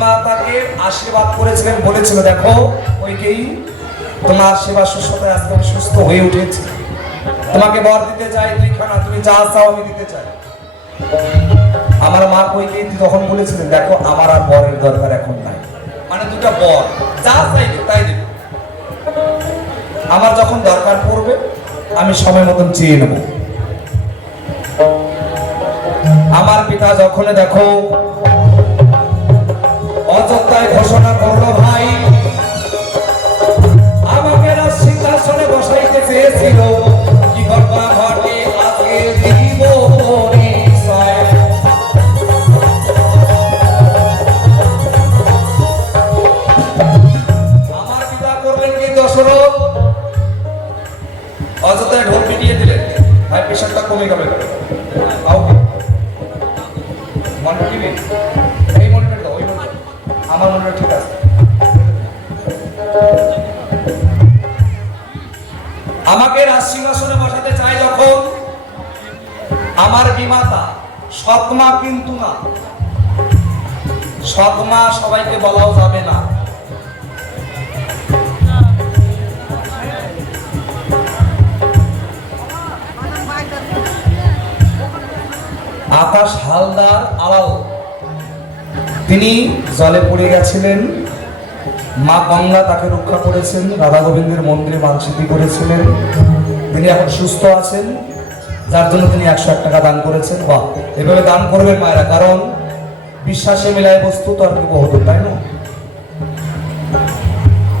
বিমাতাকে আশীর্বাদ করেছিলেন, বলেছিল দেখো কইকেয়ী তোমার সেবা শুশ্রূষায় আজকে আমি সুস্থ হয়ে উঠেছি, তোমাকে বর দিতে চাই দুইখানা, তুমি যা চাও আমি দিতে চাই। আমার মা কইকেয়ী তখন বলেছিলেন দেখো আমার আর বরের দরকার এখন নাই, মানে দুটা বর যা চাইবে তাই দেবে, আমার যখন দরকার পড়বে আমি সময় মতন চেয়ে নেব। আমার পিতা যখন দেখো অযোধ্যায় ঘোষণা করলো ভাই আমাকে না সিংহাসনে বসাইতে চেয়েছিল, কি ঘটনা ঘটে আজকে দিব পরিচয়। আমার পিতা করলেন কি দশরথ, অযোধ্যায় ঢোল পিটিয়ে দিলেন, ভাই প্রেশারটা কমে যাবে, মনে দিবে এই মনিটর দাও, ওই মনিটর আমার মনিটর ঠিক আছে। আমাকে রাজসিংহাসনে বসাতে চাই যখন আমার বিমাতা, সৎমা কিন্তু না, সৎমা সবাইকে বলাও যাবে না, আকাশ হালদার আলাল তিনি জলে পড়ে গেছিলেন, মা গঙ্গা তাকে রক্ষা করেছেন, রাধা গোবিন্দের মন্দিরে মানসিদ্ধি করেছিলেন, তিনি এখন সুস্থ আছেন, যার জন্য তিনি 101 টাকা দান করেছেন। বাহ, এভাবে দান করবেন মায়েরা, কারণ বিশ্বাসে মিলায় বস্তু তো আর কি বহুত, তাই না?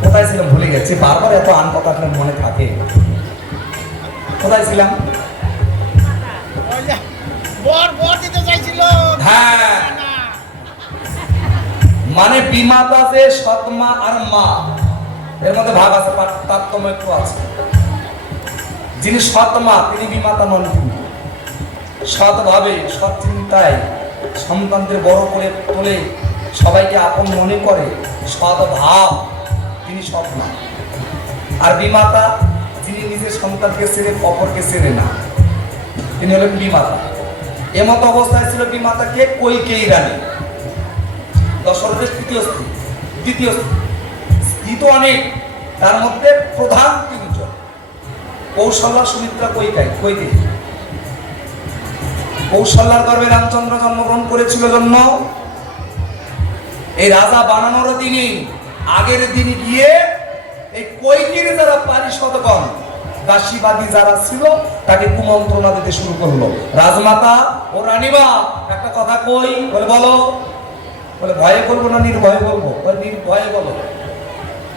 কোথায় ছিলাম ভুলে গেছি, বারবার এত আন কথা মনে থাকে, কোথায় ছিলাম? হ্যাঁ, মানে বিমাতা যে সৎমা আর মা এর মধ্যে ভাগ আছে, তারতম্য একটু আছে। যিনি সৎমা তিনি বিমাতা নন, তিনি সৎভাবে সৎ চিন্তায় সন্তানদের বড় করে তোলে, সবাইকে আপন মনে করে, সৎভাব, তিনি সৎমা। আর বিমাতা যিনি নিজের সন্তানকে ছেড়ে অপরকে ছেড়ে না, তিনি হলেন বিমাতা। এমত অবস্থায় ছিল বিমাতাকে কইকেয়ী রানী, দশরথের তৃতীয় স্ত্রী, দ্বিতীয় স্ত্রী তো অনেক, তার মধ্যে প্রধান তিনজন, কৌশল্যা, সুমিত্রা, কইকেয়ী। কৌশল্যার গর্ভে রামচন্দ্র জন্মগ্রহণ করেছিল জন্য এই রাজা বানানোর দিনই আগের দিন গিয়ে এই কইকেয়ীর যারা পারিষদগণ দাসীবাদী যারা ছিল তাকে কুমন্ত্রণা দিতে শুরু করলো। রাজমাতা ও রানীমা একটা কথা কই, বলে বলো, বলে ভয়ে বলবো না নির্ভয়ে বলবো? নির্ভয়ে বলো।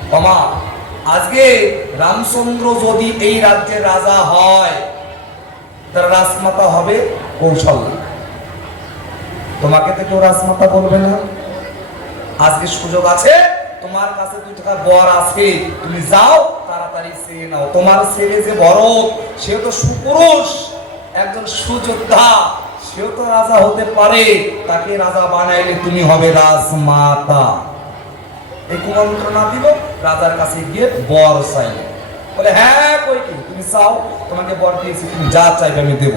ক্ষমা, আজকে রামচন্দ্র যদি এই রাজ্যের রাজা হয় তার রাজমাতা হবে কৌশল্যা, তোমাকে তো কেউ রাজমাতা বলবে না। আজকে সুযোগ আছে, তোমার কাছে 2 টাকা বর আছে, তুমি যাও তাড়াতাড়ি চেয়ে নাও। তোমার ছেলে যে ভরত, সেও তো সুপুরুষ, একজন সুযোদ্ধা, সেও তো রাজা হতে পারে, তাকে রাজা বানাইলে তুমি হবে রাজমাতা। এই কুমন্ত্রণা দিল, রাজার কাছে গিয়ে বর চাইলে, বলে হ্যাঁ কইকেয়ী তুমি চাও, তোমাকে বর দিয়েছি, তুমি যা চাইবে আমি দেব।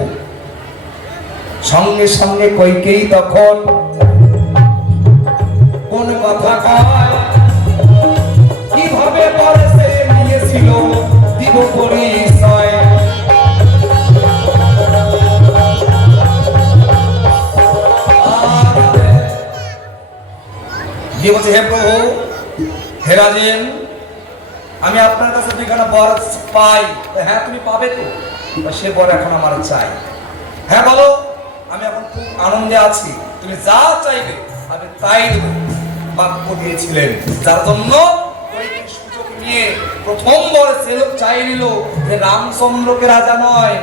সঙ্গে সঙ্গে কইকেয়ী তখন কোন কথা কয়, কিভাবে বর সে নিয়েছিল দিব পরিচয়। দিয়ে বলছে হে প্রভু, হে রাজেন, আমি আপনার কাছে 2খানা বর পাই। হ্যাঁ তুমি পাবে তো, সে বর এখন আমার চাই। হ্যাঁ বলো, আমি এখন খুব আনন্দে আছি, তুমি যা চাইবে আমি তাই দেব। বাক্য দিয়েছিলেন, যার জন্য সুযোগ নিয়ে প্রথম বর চাই নিল যে রামচন্দ্রকে রাজা নয়,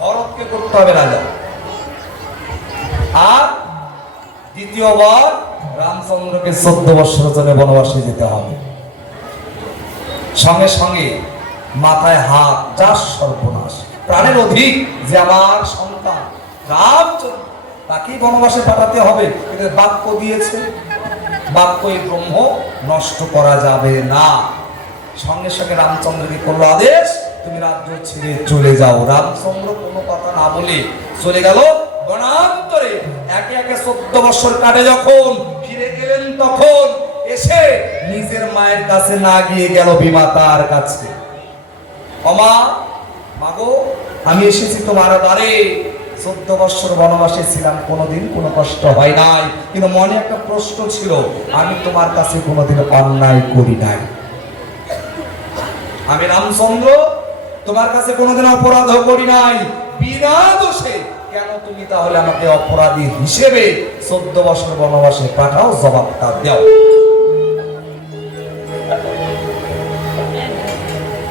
ভরতকে করতে হবে রাজা। আর দ্বিতীয়বার রামচন্দ্রকে 14 বছর জন্য বনবাসে যেতে হবে। সঙ্গে সঙ্গে মাথায় হাত, যার সর্বনাশ, প্রাণের অধিক যে আমার সন্তান রামচন্দ্র, তাকেই বনবাসে পাঠাতে হবে। এদের বাক্য দিয়েছে, বাক্যই ব্রহ্ম, নষ্ট করা যাবে না। সঙ্গে সঙ্গে রামচন্দ্রকে করলো আদেশ, তুমি রাজ্য ছেড়ে চলে যাও। রামচন্দ্র কোনো কথা না বলে চলে গেল বনান্তরে। একে একে 14 বছর কাটে, যখন ফিরে গেলেন তখন নিজের মায়ের কাছে না গিয়ে গেল বিমাতার কাছে। অমা, মাগো, আমি এসেছি তোমার দ্বারে। 14 বছর বনবাসে ছিলাম, কোনোদিন কোনো কষ্ট হয় নাই, কিন্তু মনে একটা প্রশ্ন ছিল, আমি তোমার কাছে কোনোদিন অন্যায় করি নাই। আমি রামচন্দ্র তোমার কাছে কোনোদিন অপরাধ করি নাই, বিনা দোষে কেন তুমি তাহলে আমাকে অপরাধী হিসেবে 14 বছর বনবাসে পাঠাও? জবাবটা দাও।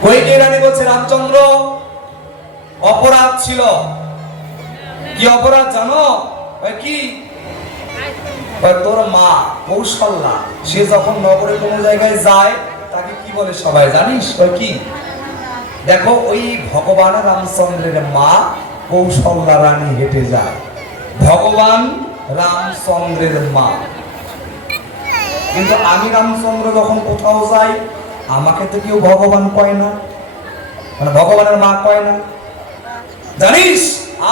কইকেয়ী রানী বলছে, রামচন্দ্র, অপরাধ ছিল। কি অপরাধ জানো? কি? তোর মা কৌশল্যা, সে যখন নগরে কোনো জায়গায় যায় তাকে কি বলে সবাই জানিস? কি? দেখো, ওই ভগবান রামচন্দ্রের মা কৌশল্যা রানী হেঁটে যায়, ভগবান রামচন্দ্রের মা। কিন্তু আমি রামচন্দ্র যখন কোথাও যাই, আমাকে তো কেউ ভগবান কয় না, মানে ভগবানের মা কয় না। জানিস,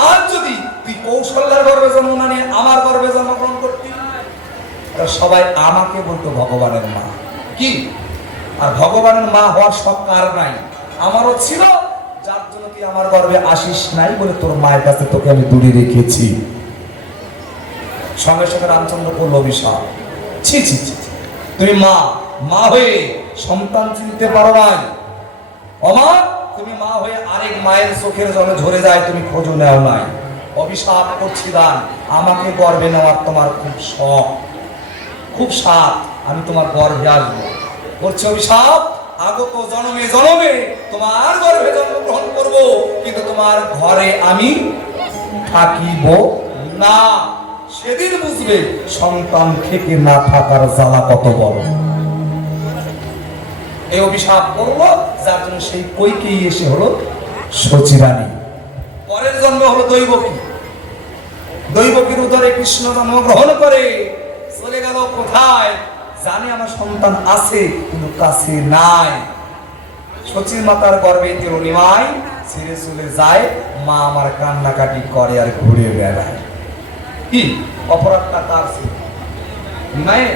আজ যদি তুই কৌশল্যার গর্ভে জন্ম না নিয়ে আমার গর্ভে জন্মগ্রহণ করতি, সবাই আমাকে বলতো ভগবানের মা। কি? আর ভগবানের মা হওয়ার শখ কার নাই? আমারও ছিল, যার জন্য তুই আমার গর্ভে আসিস নাই বলে তোর মায়ের কাছে তোকে আমি দূরে রেখেছি। সঙ্গে সঙ্গে রামচন্দ্র করল অভিশাপ। ছি ছি ছি, তুমি মা, মা হয়ে সন্তান চিনতে পারো নাই। অমা, তুমি মা হয়ে আরেক মায়ের চোখের জলে ঝরে যায়, তুমি খোঁজও নেও নাই। অভিশাপ করছি দান, আমাকে গর্ভে নেওয়ার তোমার খুব শখ, খুব সাধ, আমি তোমার গর্ভে আসবো। করছে অভিশাপ, আগত জন্মে জন্মে তোমার গর্ভে জন্মগ্রহণ করব, কিন্তু তোমার ঘরে আমি থাকিব না। সেদিন বুঝবে সন্তান থেকে না থাকার জ্বালা কত বড়। এই অভিশাপ করলো, যার জন্য সেই কইকেয়ী এসে হলো শচীরানী। পরের জন্ম হলো দৈবকী। দৈবকীর উদরে কৃষ্ণ জন্মগ্রহণ করে চলে গেল কোথায়? জানি আমার সন্তান আছে, কিন্তু কাছে নাই। শচীর মাতার গর্ভে তিরুনিমাই ছেড়ে চলে যায়, মা আমার কান্নাকাটি করে আর ঘুরে বেড়ায়। কি অপরাধটা কার ছিল? মায়ের,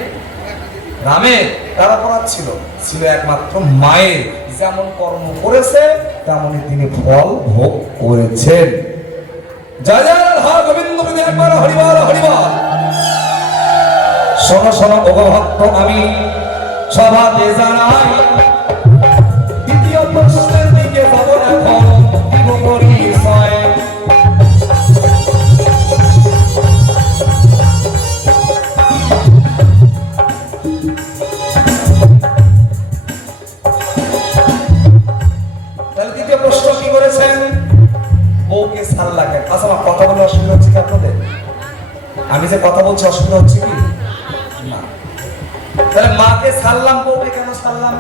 রামের। তার অপরাধ ছিল ছিল একমাত্র মায়ের। যেমন কর্ম করেছে তেমনই তিনি ফল ভোগ করেছেন। জয় জয় রাধা গোবিন্দ, একবার হরিবল হরিবল। শোনো শোনো ওগো ভক্ত, আমি সভাতে জানাই, দ্বিতীয় প্রশ্নের দিকে যাব এখন, দিব পরিচয়। তাহলে দ্বিতীয় প্রশ্ন কি করেছেন? বউকে ছাড়লা কেন? আচ্ছা, আমার কথা বলে অসুবিধা হচ্ছে কি আপনাদের? আমি যে কথা বলছি অসুবিধা হচ্ছে কি? তাহলে মাকে ছাড়লাম, বউকে কেন ছাড়লাম?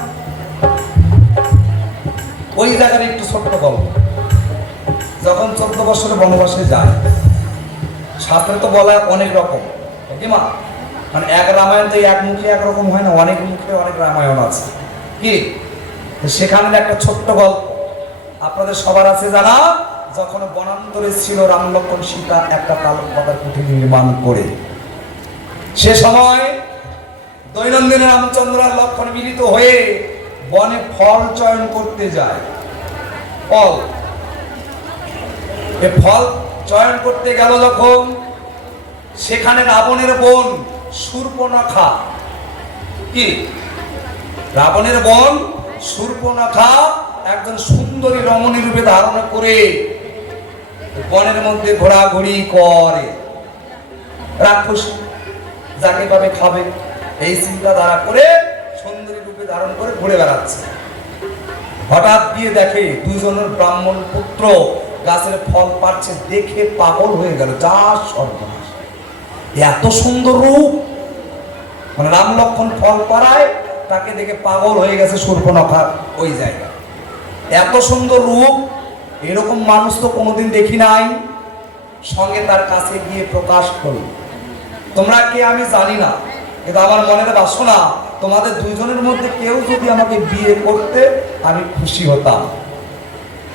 ওই জায়গার একটু ছোট্ট গল্প। যখন 14 বছরের বনবাসে যায়, শাস্ত্রে তো বলা অনেক রকম, কি মা? মানে এক রামায়ণ তো এক মুখে একরকম হয় না, অনেক মুখে অনেক রামায়ণ আছে। কি? সেখানে একটা ছোট্ট গল্প আপনাদের সবার আছে জানা। যখন বনান্তরে ছিল রাম লক্ষ্মণ সীতা একটা তালপাতার কুঠি নির্মাণ করে, সে সময় দৈনন্দিন রামচন্দ্র আর লক্ষ্মণ মিলিত হয়ে বনে ফল চয়ন করতে যায়। ফল, এ ফল চয়ন করতে গেল যখন, সেখানে রাবণের বোন শূর্পণখা, কি রাবণের বোন শূর্পণখা একজন সুন্দরী রমণী রূপে ধারণ করে বনের মধ্যে ঘোরাঘুরি করে। রাক্ষস যাকে পাবে খাবে, এই চিন্তাধারা করে সুন্দরী রূপে ধারণ করে ঘুরে বেড়াচ্ছে। হঠাৎ গিয়ে দেখে দুইজনের ব্রাহ্মণ পুত্র গাছের ফল পাচ্ছে, দেখে পাগল হয়ে গেল। যা সর্বনাশ, এত সুন্দর রূপ! মানে রাম লক্ষ্মণ ফল পাড়ায়, তাকে দেখে পাগল হয়ে গেছে শূর্পণখা ওই জায়গায়। এত সুন্দর রূপ, এরকম মানুষ তো কোনোদিন দেখি নাই। সঙ্গে তার কাছে গিয়ে প্রকাশ করল, তোমরা কে আমি জানি না, কিন্তু আমার মনের বাসনা তোমাদের দুইজনের মধ্যে কেউ যদি আমাকে বিয়ে করতে, আমি খুশি হতাম।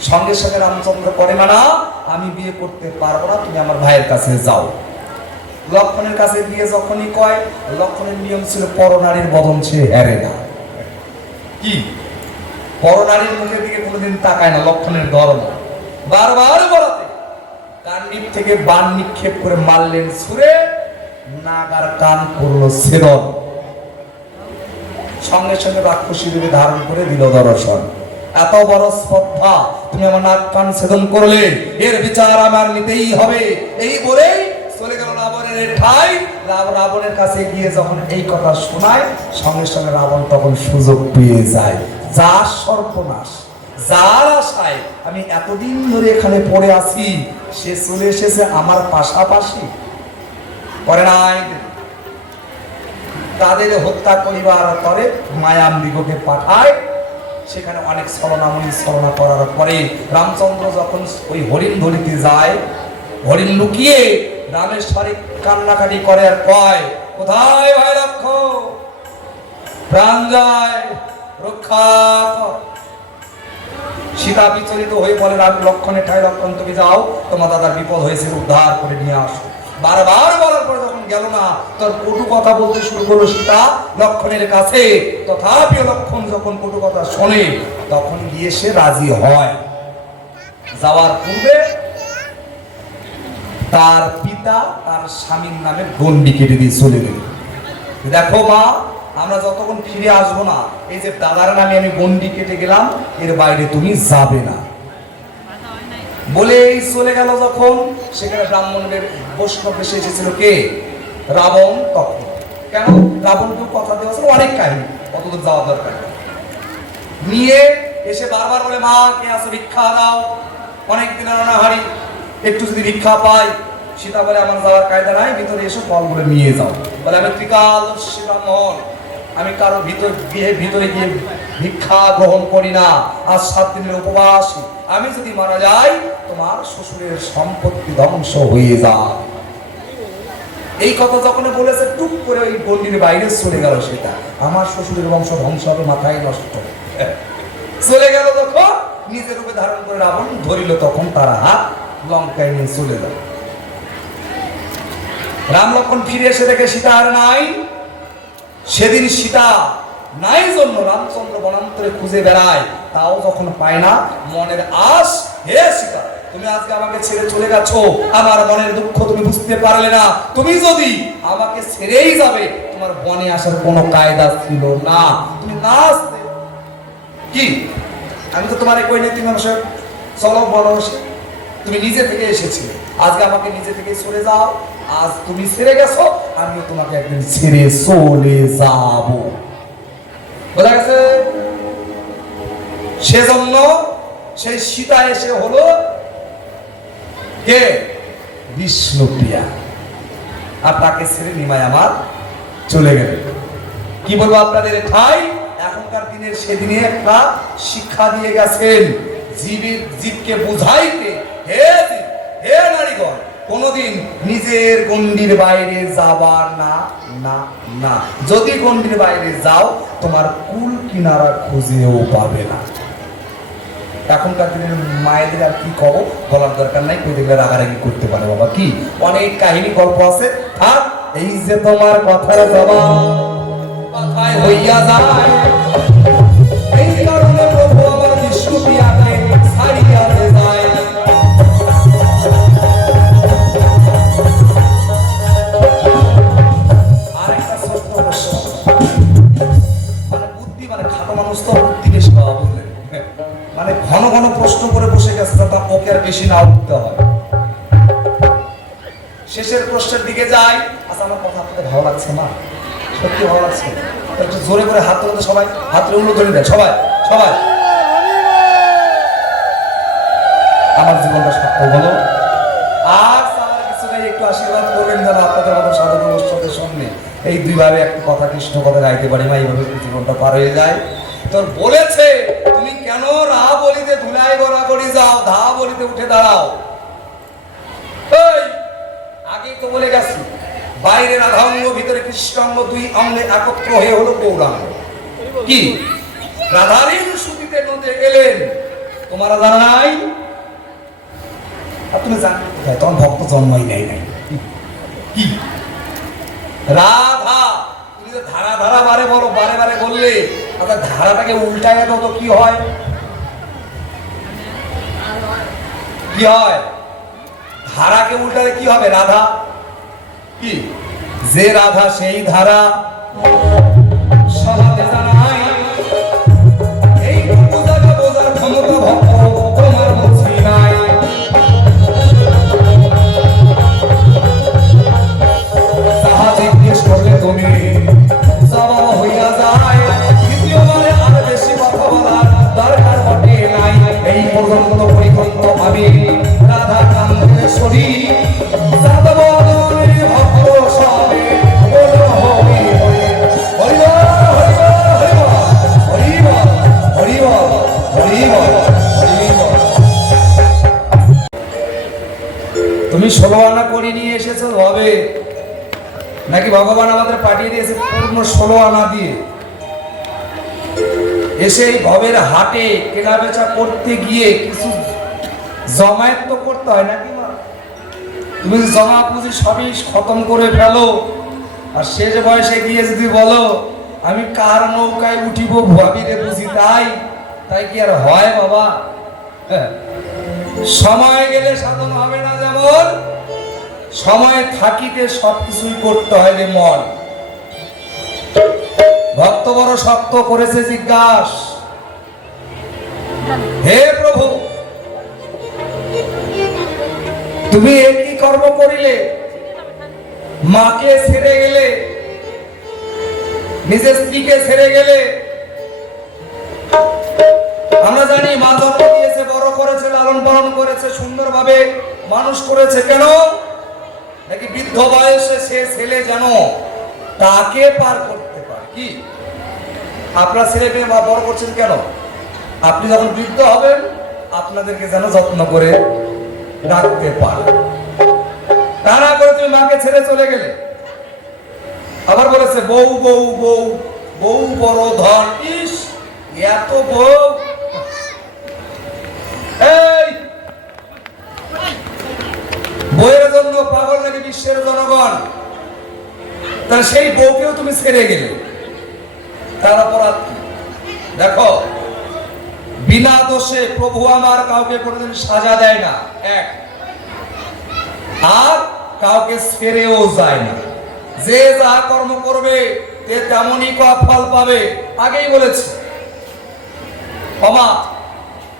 সঙ্গে সঙ্গে রামচন্দ্র করে, না, আমি বিয়ে করতে পারবো না, তুমি আমার ভাইয়ের কাছে যাও। লক্ষণের কাছে গিয়ে যখনই কয়, লক্ষণের নিয়ম ছিল পরনারীর বদন সে হেরে না। কি পরনারীর মুখের দিকে কোনোদিন তাকায় না লক্ষণের ধর্ম। বারবার বলাতে কান নিপ থেকে বান নিক্ষেপ করে মারলেন ছুঁড়ে, নাগার কান করলো ছেদন। সঙ্গে সঙ্গে রাক্ষসী রূপে ধারণ করে দিল দর্শন। এত বড় স্পর্ধা, তুমি আমার নাক কান ছেদন করলে, এর বিচার আমার নিতেই হবে। এই বলেই চলে গেল রাবণের ঠাই। রাবণের কাছে গিয়ে যখন এই কথা শোনায়, সঙ্গে সঙ্গে রাবণ তখন সুযোগ পেয়ে যায়। যার সর্বনাশ, যার আশায় আমি এতদিন ধরে এখানে পড়ে আছি, সে চলে এসেছে আমার পাশাপাশি। করে নাই, তাদের হত্যা করিবার পরে মায়াম্বিককে পাঠায়। সেখানে অনেক ছলনাময়ী ছলনা করার পরে রামচন্দ্র যখন ওই হরিণ ধরিতে যায়, হরিণ লুকিয়ে রামের শরীর কান্নাকাটি করে আর কয়, কোথায় ভাই লক্ষ্মণ, প্রাণ যায়, রক্ষা কর। সীতা বিচলিত হয়ে বলে, রাম লক্ষণের ঠাই, লক্ষণ তুমি যাও, তোমার দাদার বিপদ হয়েছে, উদ্ধার করে নিয়ে আসো। বারবার বলার পরে যখন গেল না, তোর কটু কথা বলতে শুরু করলো সীতা লক্ষণের কাছে। তথাপিও লক্ষণ যখন কটু কথা শোনে, তখন গিয়ে সে রাজি হয়। যাওয়ার পূর্বে তার পিতা তার স্বামীর নামে গন্ডি কেটে দিয়ে চলে গেল। দেখো মা, আমরা যতক্ষণ ফিরে আসবো না, এই যে দাদার নামে আমি গন্ডি কেটে গেলাম, এর বাইরে তুমি যাবে না বলে চলে গেল। যখন সেখানে ব্রাহ্মণদের বৈষ্ণব এসে এসেছিল কে? রাবণ। তখন কেন রাবণকেও কথা দেওয়া ছিল, অনেক কাহিনী, অতদূর যাওয়ার দরকার নিয়ে এসে বারবার বলে, মা কে আছে, ভিক্ষা দাও, অনেক দিনের অনাহারি, একটু যদি ভিক্ষা পাই। সীতা বলে, আমার যাওয়ার কায়দা নাই, ভিতরে এসে ফলগুলো নিয়ে যাও। বলে, আমি ত্রিকালদর্শী ব্রাহ্মণ, আমি কারো ভিতরে গিয়ে ভিক্ষা গ্রহণ করি না, আজ 7 দিনের উপবাসী। আমি যদি মারা যাই, তোমার শ্বশুরের সম্পত্তি ধ্বংস হয়ে যায়। এই কথা যখন বলেছে, টুক করে ওই গন্ডির বাইরে চলে গেল। সেটা আমার শ্বশুরের বংশ ধ্বংস হবে, মাথায় নষ্ট। চলে গেল যখন, নিজের রূপে ধারণ করে রাবণ ধরিল, তখন তারা হাত লঙ্কায় নিয়ে চলে গেল। রাম লক্ষণ ফিরে এসে দেখে সীতা আর নাই। সেদিন সীতা নাই জন্য রামচন্দ্র বনান্তরে খুঁজে বেড়ায়, তাও যখন পায় না, মনের আশ, হে সীতা, তুমি আজকে আমাকে ছেড়ে চলে গেছো, আমার মনের দুঃখ তুমি বুঝতে পারলে না। তুমি যদি আমাকে ছেড়েই যাবে, তোমার বনে আসার কোনো কায়দা ছিল না, তুমি না আসতে। কি আমি তো তোমার কই নেই, তুমি আমার সাথে চলো বনবাসে, তুমি নিজে থেকে এসেছিলে, আজকে আমাকে নিজে থেকে সরে যাও। আজ তুমি ছেড়ে গেছো, আমিও তোমাকে একদিন ছেড়ে চলে যাব। বোঝা গেছে? সেজন্য সেই সীতা এসে হলো কে? বিষ্ণুপ্রিয়া। আর তাকে ছেড়ে নিমাই আমার চলে গেল। কি বলবো আপনাদের ঠাই, এখনকার দিনের সেদিনে একটা শিক্ষা দিয়ে গেছেন, জীবকে বুঝাইতে, হে জীব, হে নারীগণ, কোনদিন নিজের গণ্ডির বাইরে যাবার না, না না। যদি গণ্ডির বাইরে যাও, তোমার কুল কিনারা খুঁজেও পাবে না। এখনকার দিনের মায়েদের আর কি কব, বলার দরকার নাই, কই দেখলে রাগারাগি করতে পারে। বাবা কি অনেক কাহিনী গল্প আছে। থাক, এই যে তোমার কথার জবাব কথায় হইয়া যায়, এই কারণে প্রভু আমার বিষ্ণুপ্রিয়াকে ছাড়িয়া যায়। আরেকটা ছোট্ট প্রশ্ন, মানে বুদ্ধি, মানে খাটো মানুষ তো বুদ্ধি বেশি পাওয়া, বুঝলেন? মানে ঘন ঘন প্রশ্ন করে বসে গেছে, তা ওকে আর বেশি না উঠতে হয়। শেষের প্রশ্নের দিকে যাই। আচ্ছা, আমার কথা আপনাদের ভালো লাগছে না? সত্যি ভালো লাগছে? একটু জোরে করে হাত তুলে, সবাই হাত তুলে উন্নতি দেয়, সবাই সবাই। আমার জীবনটা সত্য বলো, আর আমার কিছু নেই, একটু আশীর্বাদ করবেন যেন আপনাদের মতো সাধু বৈষ্ণবদের সামনে এই দুইভাবে একটা কথা, কৃষ্ণ কথা গাইতে পারি, মা এইভাবে জীবনটা পার হয়ে যায়। তোর বলেছে, তুমি কেন রা বলিতে ধুলাই গড়া করি যাও, ধা বলিতে উঠে দাঁড়াও। আগেই তো বলে গেছি, বাইরে রাধাঙ্গ, ভিতরে কৃষ্ণাঙ্গ, দুই অঙ্গে একত্র হয়ে হলো গৌরাঙ্গ। কি রাধারীন সুতিতে নদে এলেন, তোমারা জানা নাই? আর তুমি জানো কোথায়? তখন ভক্ত জন্মই নেই নাই। কি রাধা। তুমি তো ধারা ধারা বারে বলো, বারে বারে বললে, আবার ধারাটাকে উল্টায় দাও তো কি হয়? কি হয়? ধারাকে উল্টালে কি হবে? রাধা কি? যে রাধা সেই ধারা সবাতে জানাই। এইটুকু জায়গা বোঝার ক্ষমতা ভক্ত তোমার মধ্যে নাই। যাহা জিজ্ঞেস করলে তুমি জবাব হইয়া যায়। দ্বিতীয়বারে আর বেশি কথা বলার দরকার বটে নাই। এই পর্যন্ত পরিকল্প ভাবে রাধা কান্দেশ্বরী যাদব ভক্ত সবে বলো হরি হরি হরি হরি হরি হরি হরি। তুমি 16 আনা করে নিয়ে এসেছো ভাবে, নাকি ভগবান আমাদের পাঠিয়ে দিয়েছে পূর্ণ 16 আনা দিয়ে? এসে এই ভবের হাটে কেনা বেচা করতে গিয়ে কিছু জমায়েত তো করতে হয় নাকি মা? তুমি জমা পুঁজি সবই খতম করে ফেলো, আর শেষ বয়সে গিয়ে যদি বলো আমি কার নৌকায় উঠিব ভাবিরে বুঝি তাই, তাই কি আর হয় বাবা? সময় গেলে সাধন হবে না, যেমন সময় থাকিতে সবকিছুই করতে হয় রে মন। ভক্ত বড় শক্ত করেছে জিজ্ঞাস, হে প্রভু তুমি একই কর্ম করিলে, মাকে ছেড়ে গেলে, নিজের স্ত্রীকে ছেড়ে গেলে। আমরা জানি মা জন্ম দিয়েছে, বড় করেছে, লালন পালন করেছে, সুন্দরভাবে মানুষ করেছে। কেন? নাকি বৃদ্ধ বয়সে সে ছেলে যেন তাকে পার করতে পারে। কি আপনার ছেলেকে মা বড় করছেন কেন? আপনি যখন বৃদ্ধ হবেন আপনাদেরকে যেন যত্ন করে রাখতে পারে। তা না করে তুমি মাকে ছেড়ে চলে গেলে। আবার বলেছে বউ বউ বউ বউ বড় ধন। ইস এত বউ! এই বউয়ের জন্য পাগল নাকি বিশ্বের জনগণ? তা সেই বউকেও তুমি ছেড়ে গেলে, তার অপরাধ কি? দেখো, বিনা দোষে প্রভু আমার কাউকে কোনোদিন সাজা দেয় না, এক, আর কাউকে ছেড়েও যায় না। যে যা কর্ম করবে তে তেমনই ফল পাবে। আগেই বলেছে ক্ষমা।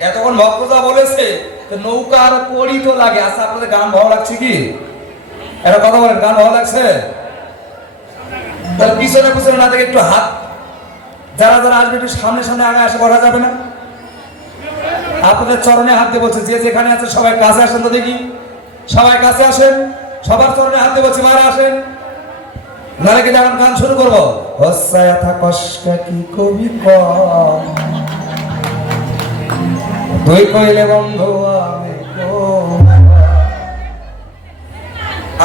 এতক্ষণ ভক্ত যা বলেছে, নৌকার কড়ি তো লাগে। আচ্ছা আপনাদের গান ভালো লাগছে কি? একটা কথা বলেন, গান ভালো লাগছে? তাহলে পিছনে পিছনে না থেকে একটু হাত, যারা যারা আসবে একটু সামনে সামনে আগে আসে, করা যাবে না? আপনাদের চরণে হাত দিয়ে বলছে, যে যেখানে আছে সবাই কাছে আসেন তো দেখি। সবাই কাছে আসেন, সবার চরণে হাত দিয়ে বলছি মারা আসেন, নাহলে কিন্তু এখন গান শুরু করবো। কি কবি তুই কইলে বন্ধু আমি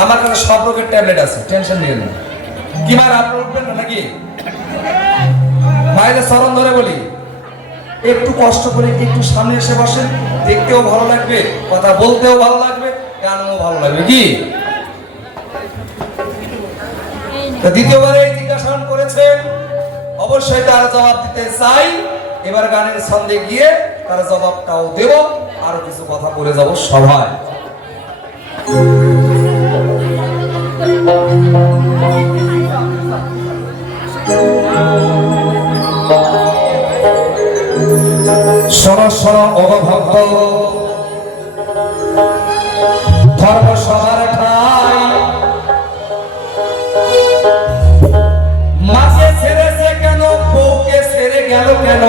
আমার কাছে সব রোগের ট্যাবলেট আছে, টেনশন নিয়ে নেই। কি মার আপনার উঠবেন না নাকি? মায়েদের চরণ ধরে বলি, একটু কষ্ট করে একটু সামনে এসে বসেন, দেখতেও ভালো লাগবে, কথা বলতেও ভালো লাগবে, গানও ভালো লাগবে। কি দ্বিতীয়বারে জিজ্ঞাসা করেছেন, অবশ্যই তার জবাব দিতে চাই। এবার গানের ছন্দে গিয়ে তার জবাবটাও দেব, আরো কিছু কথা বলে যাব সভায়। শোনো শোনো অভক্ত, ধর্ম সবার ঠাই। মাকে ছেড়েছে কেন, বউকে ছেড়ে গেল কেন,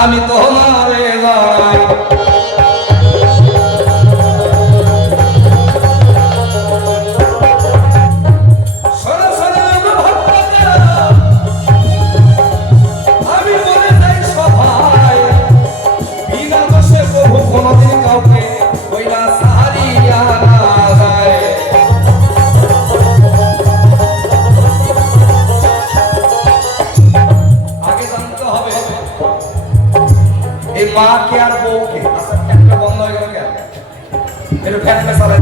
আমি তোমারে জানাই। মাকে আর বউকে, আচ্ছা ফ্যানটা বন্ধ হয়ে গেল কেন? একটু ফ্যানটা চালাই।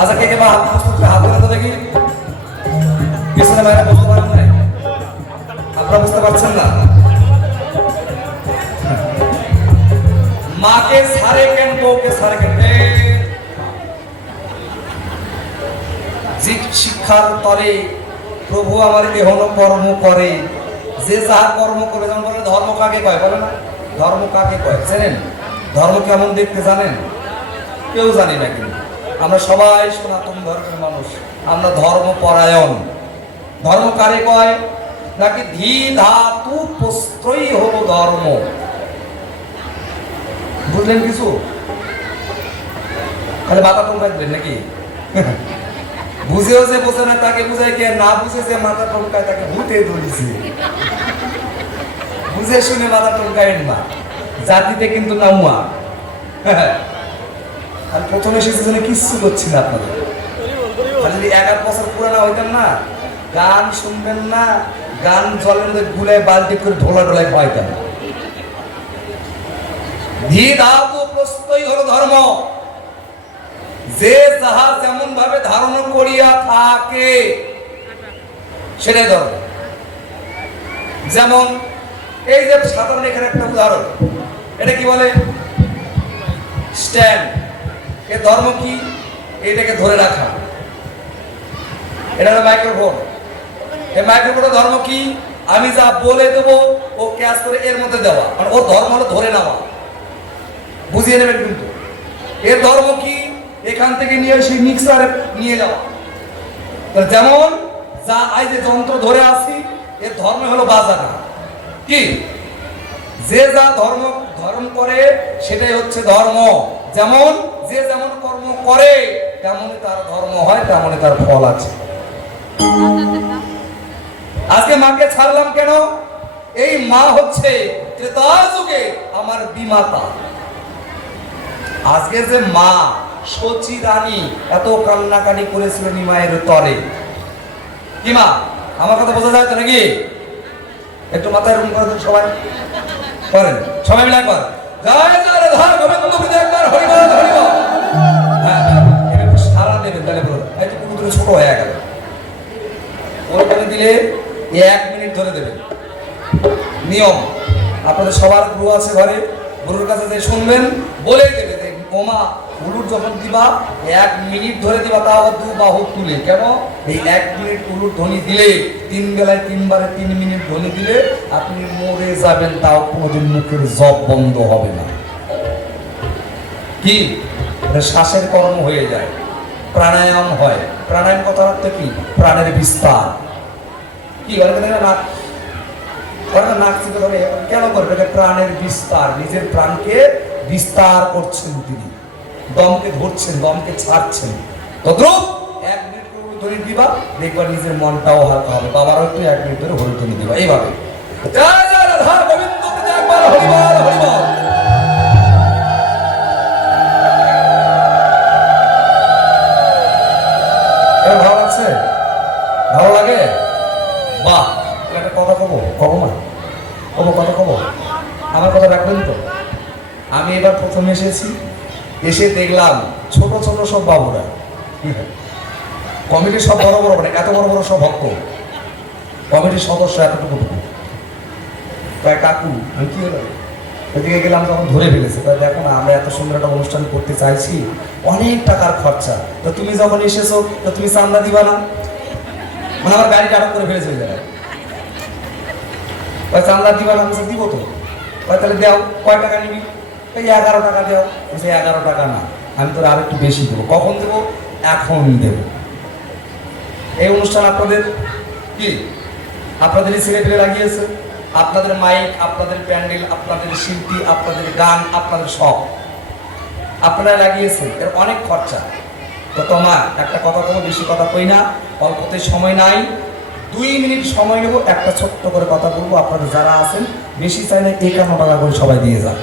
আচ্ছা কে কে বা হাত প্রস্তুত করে হাত ধরে তো দেখি। পিছনে মায়েরা বুঝতে পারেন নাই, আপনারা বুঝতে পারছেন না? মাকে সারে কেন, বউকে সারে কেন? শিক্ষার তরে প্রভু আমার এহন কর্ম করে, যে যাহা কর্ম করে। যেমন বলে ধর্ম কাকে কয়, বলে না? ধর্ম কাকে কয় জানেন? ধর্ম কেমন দেখতে জানেন? কেউ জানি না, কিন্তু আমরা সবাই সনাতন ধর্মের মানুষ, আমরা ধর্ম পরায়ণ। ধর্ম কারে কয়? নাকি ধী ধাতু প্রস্ত্রয়ী হলো ধর্ম। বুঝলেন কিছু? তাহলে মাথা টমকাই দিলেন নাকি? বুঝেও যে বোঝে না তাকে বুঝাই, কে না বুঝে যে মাথা টমকায় তাকে ভূতে ধরেছে। বুঝে শুনে মাথা টমকায়েন না, জাতিতে কিন্তু নামুয়া। আর প্রথমে এসেছে জন্য কিচ্ছু করছি না আপনাদের। আর যদি 11 বছর পুরানা হইতাম না, গান শুনবেন না, গান জলের মধ্যে গুলায় বালতি করে ঢোলা ঢোলায় খাওয়াইতাম। ধী ধাতু প্রস্তুতই হলো ধর্ম। যে যাহা যেমন ভাবে ধারণ করিয়া থাকে সেটাই ধর্ম। যেমন এই যে সাধারণ এখানে একটা উদাহরণ, এটা কি বলে? স্ট্যান্ড। এর ধর্ম কি? এটাকে ধরে রাখা। এটা হলো মাইক্রোফোন। এই মাইক্রোফোনের ধর্ম কি? আমি যা বলে দেবো ও ক্যাচ করে এর মধ্যে দেওয়া, মানে ওর ধর্ম হলো ধরে নেওয়া। বুঝিয়ে নেবেন কিন্তু। এর ধর্ম কি? এখান থেকে নিয়ে সেই মিক্সারে নিয়ে যাওয়া। যেমন যা আই যে যন্ত্র ধরে আসি, এর ধর্ম হলো বাজানা। কি? যে যা ধর্ম ধর্ম করে সেটাই হচ্ছে ধর্ম। যেমন যে যেমন কর্ম করে তেমনই তার ধর্ম হয়, তেমনই তার ফল আছে। আজকে মাকে ছাড়লাম কেন? এই মা হচ্ছে ত্রেতা যুগে আমার বিমাতা। আজকে যে মা সচি রানী এত কান্নাকাটি করেছিলেন মায়ের তরে, কি মা? আমার কথা বোঝা যায় তো নাকি? একটু মাথায় রুম করে দেন সবাই, করেন সবাই মিলে একবার জয় জয় রাধা গোবিন্দ প্রতি একবার হরি বল হরি বল। হ্যাঁ একটু সারা দেবেন, তাহলে বলুন একটু পুরো ছোট হয়ে গেল। ওইখানে দিলে 1 মিনিট ধরে দেবেন। নিয়ম, আপনাদের সবার গুরু আছে ঘরে, গুরুর কাছে যে শুনবেন বলেই দেবে যে ওমা উলুর যখন দিবা 1 মিনিট ধরে দিবা, তাও 2 বাহু তুলে। কেন? এই 1 মিনিট উলুর ধ্বনি দিলে 3 বেলায় 3 বারে 3 মিনিট ধ্বনি দিলে আপনি মরে যাবেন, তাও কোনোদিন মুখের জব বন্ধ হবে না। কি? শ্বাসের কর্ম হয়ে যায়, প্রাণায়াম হয়। প্রাণায়াম কথা অর্থ কি? প্রাণের বিস্তার। কি নাক নাক চিপে ধরে কেন করবে? প্রাণের বিস্তার। নিজের প্রাণকে বিস্তার করছেন তিনি, দমকে ধরছেন, দমকে ছাড়ছেন। তদ্রুপ 1 মিনিট করে ধরে দিবা, দেখবা নিজের মনটাও হালকা হবে। বাবারও একটু 1 মিনিট ধরে হরি ধরে দিবা। এইভাবে জয় জয় রাধা গোবিন্দ প্রতি একবার হরি বল হরি বল। ভালো লাগছে? ভালো লাগে? বাহ, একটা কথা কব, কব না? কব, কথা কব? আমার কথা রাখবেন তো? আমি এবার প্রথম এসেছি, এসে দেখলাম ছোট ছোট সব বাবুরা, কমিটির সব বড় বড়, মানে এত বড় বড় সব ভক্ত, কমিটির সদস্য এতটুকু। তাই কাকু আমি কি হলো ওইদিকে গেলাম, তখন ধরে ফেলেছে। তাই দেখো না, আমরা এত সুন্দর একটা অনুষ্ঠান করতে চাইছি, অনেক টাকার খরচা, তো তুমি যখন এসেছো তো তুমি চান্দা দিবা না? মানে আমার গাড়িটা আটক করে ফেলেছে ওই জায়গায়। চান্দা দিবা না? আমি দিব তো। তাহলে দেও, কয় টাকা নিবি? এই 11 টাকা দেও। 11 টাকা না, আমি তোর আর একটু বেশি দেবো। কখন দেবো? এখন দেবো। এই অনুষ্ঠান আপনাদের কি? আপনাদেরই ছেলে পেলে লাগিয়েছে, আপনাদের মাইক, আপনাদের প্যান্ডেল, আপনাদের শিল্পী, আপনাদের গান, আপনাদের সব আপনারা লাগিয়েছেন। এর অনেক খরচা। তো তোমার একটা কথা বলবো, বেশি কথা কই না, অল্পতে সময় নাই, 2 মিনিট সময় নেবো, একটা ছোট্ট করে কথা বলবো। আপনাদের যারা আছেন বেশি চাইলে 51 টাকা করে সবাই দিয়ে যান।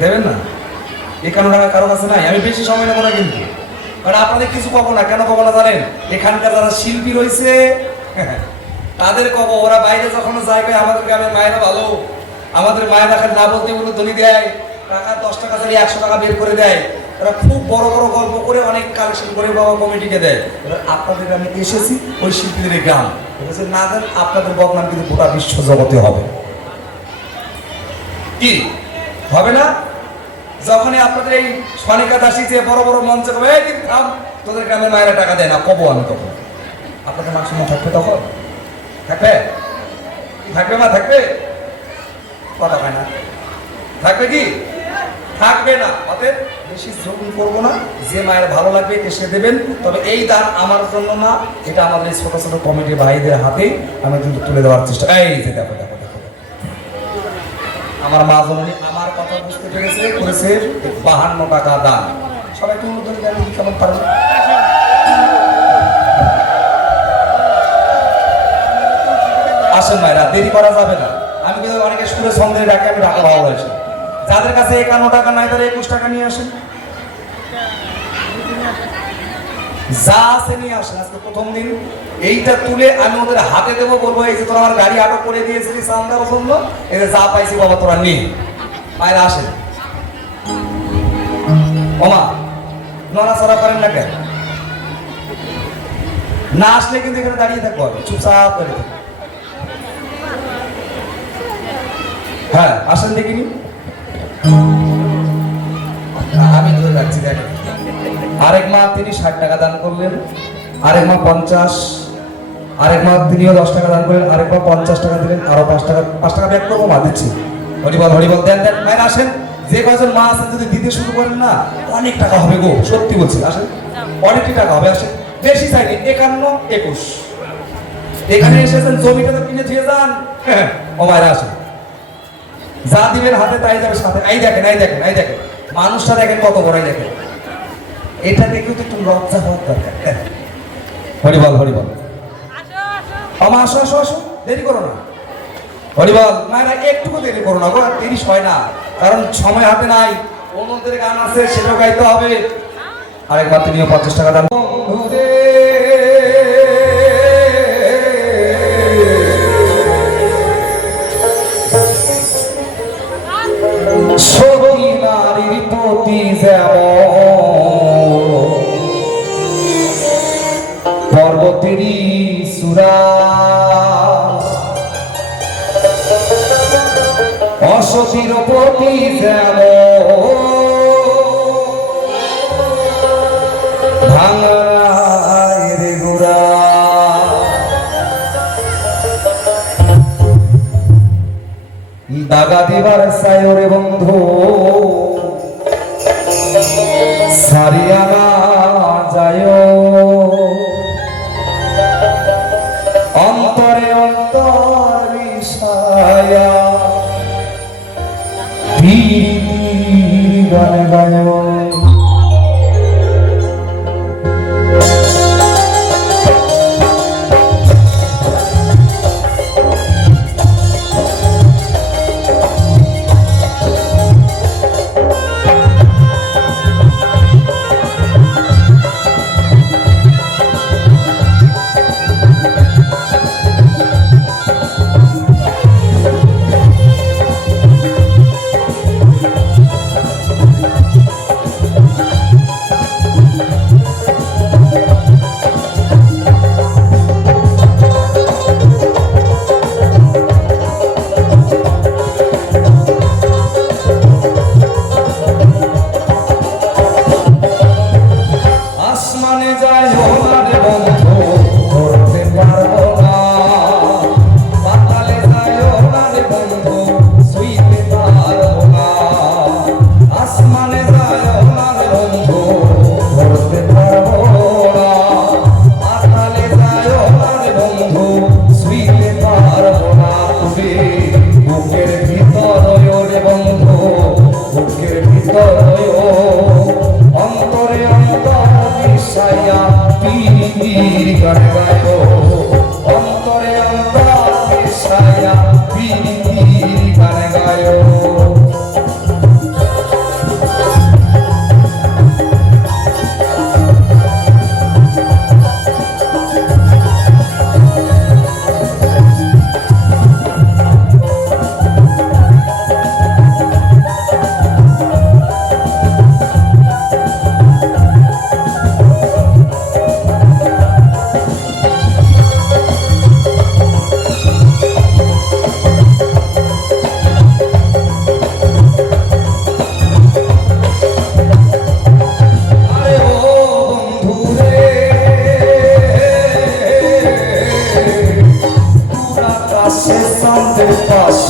দেবেন না? 51 টাকা কারো কাছে নাই। আমি বেশি সময় নেবো না কিন্তু, কারণ আপনাদের কিছু কব না। কেন কব না জানেন? এখানকার যারা শিল্পী রয়েছে তাদের কব। ওরা বাইরে যখন যায়, আমাদের গ্রামের মায়েরা ভালো, আমাদের মায়েরা না বলতে বলে ধ্বনি দেয়, টাকা 10 টাকা কাছে 100 টাকা বের করে দেয়, এরা খুব বড় বড় গল্প করে অনেক কালেকশন করে বাবা কমিটিকে দেয়। এবার আপনাদের গ্রামে এসেছি, ওই শিল্পীদের গ্রাম বলেছে না দেন আপনাদের বদনাম কিন্তু গোটা বিশ্ব জগতে হবে। কি হবে না? যখনই আপনাদের এই সনিকা দাসী যে বড় বড় মঞ্চে কবে এই দিন থাম, তোদের গ্রামের মায়েরা টাকা দেয় না, কবো আমি তখন আপনাদের মান সম্মান থাকবে, তখন থাকবে? থাকবে মা, থাকবে? কথা হয় না, থাকবে কি? থাকবে না। অতএব বেশি জরুরি করবো না, যে মায়ের ভালো লাগবে এসে দেবেন। তবে এই দান আমার জন্য না, এটা আমাদের ছোট ছোট কমিটি ভাইদের হাতেই আমি কিন্তু তুলে দেওয়ার চেষ্টা। এই যে দেখো দেখো দেখো, আমার মা জননী আমার কথা বুঝতে পেরেছে, করেছে 52 টাকা দান। সবাই একটু অনুদান দেন, কেমন পারবে? আসেন ভাইরা, দেরি করা যাবে না। আমি কিন্তু অনেকে সুরে সন্দেহে ডাকে, আমি ডাকা ভালো হয়েছে। যাদের কাছে 51 টাকা নাই তারা 21 টাকা নিয়ে আসেন, যা আছে নিয়ে আসেন। আজকে প্রথম দিন, এইটা তুলে আমি ওদের হাতে দেবো, বলবো এই যে তোরা আমার গাড়ি আটক করে দিয়েছিলি সামদার জন্য, এই যে যা পাইছি বাবা তোরা নিয়ে বাইরে আসেন। ওমা নড়াচড়া করেন না কেন? না আসলে কিন্তু এখানে দাঁড়িয়ে থাকবো, হবে চুপচাপ করে। হ্যাঁ আসেন দেখিনি, আমি ধরে রাখছি। দেখেন আরেক মা তিনি 60 টাকা দান করলেন, আরেক মা 50, আরেক মা তিনিও 10 টাকা দান করলেন, আরেক মা 50 টাকা দিলেন, আরো 5 টাকা ব্যাক করবো, মা দিচ্ছি। হরিবল হরিবল, দেন দেন ভাই আসেন। যে কয়জন মা আছেন যদি দিতে শুরু করেন না, অনেক টাকা হবে গো, সত্যি বলছি। আসেন, অনেকটি টাকা হবে। আসেন, বেশি চাইনি, 51, 21। এখানে এসেছেন জমিটা তো কিনে দিয়ে যান। ও মায়েরা আসেন, যা দিবেন হাতে তাই যাবে সাথে। এই দেখেন এই দেখেন এই দেখেন, মানুষটা দেখেন কত বড়, দেখেন। এটা দেখেও তো একটু লজ্জা হওয়ার দরকার। হরিবল হরিবল, আমা আসো আসো আসো, দেরি করো না। হরিবল মায়েরা, একটুকু দেরি করো না গো, দেরি হয় না, কারণ সময় হাতে নাই। অন্যদের গান আছে, সেটাও গাইতে হবে। আরেকবার তিনিও 50 টাকা দান। সতী নারীর প্রতি যেমন পর্বতেরই সুরা, অসতীর প্রতি যেমন ভাঙায় রে গোড়া। দাগা দিবার সায় রে বন্ধু, সারিয়া না যায়, অন্তরে অন্তর মিশায়া ধীর গান গায়।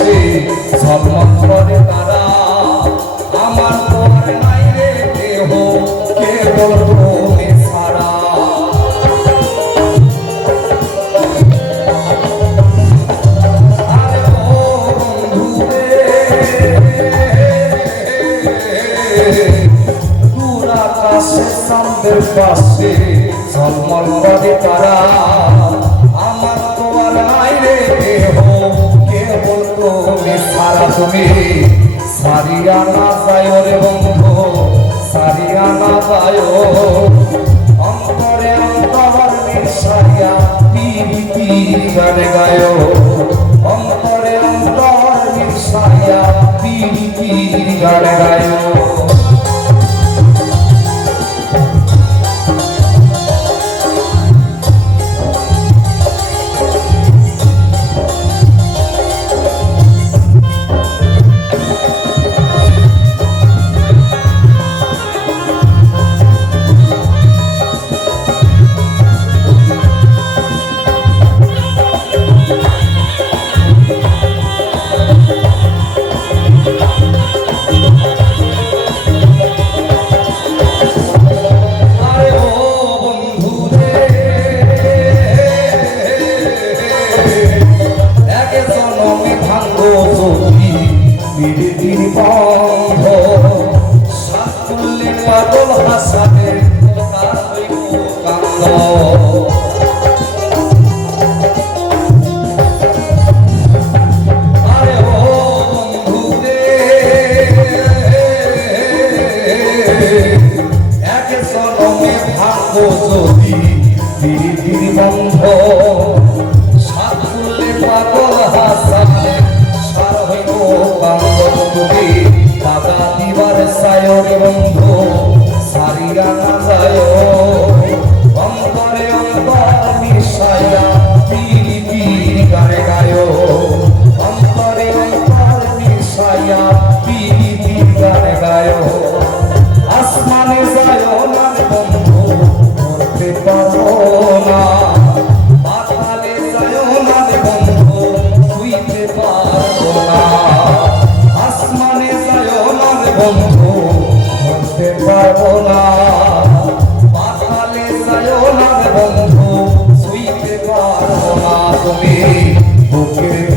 পাশে ঝলমল করে তারা। আমার তো আর নাই রে দেহ কেবল তুমি ছাড়া। আরে ও বন্ধু রে, দূর আকাশে চাঁদের পাশে ঝলমল করে তারা। আমার তো আর নাই রে দেহ কেবল তুমি ছাড়া। তুমি সারিয়া না যায় রে বন্ধু, সারিয়া না যায়। অন্তরে অন্তর মিশাইয়া পিরিতি গানে গায়। অন্তরে অন্তর মিশাইয়া পিরিতি গানে গায়। পাগল হাসানে তার হইব কান্দ। আরে ও বন্ধু রে, এক জনমে ভাগ্য যদি ধীরে বন্ধ, সাত করলে পাগল হাসানে সার হইব কান্দ। তুমি বাধা দিবার সায় রে বন্ধু, সারিয়া না যায়। অন্তরে অন্তর মিশাইয়া পিরিতি গানে গায়। অন্তরে অন্তর মিশাইয়া পিরিতি গানে গায়। আসমানে যায় না বন্ধু ধরতে পারো না, পাতালে যায় না বন্ধু ছুঁইতে পারো না। আসমানে যায় না বন্ধু ধরতে পারবো না, পাতালে যায় না বন্ধু ছুঁইতে পারবো না। তুমি বুকের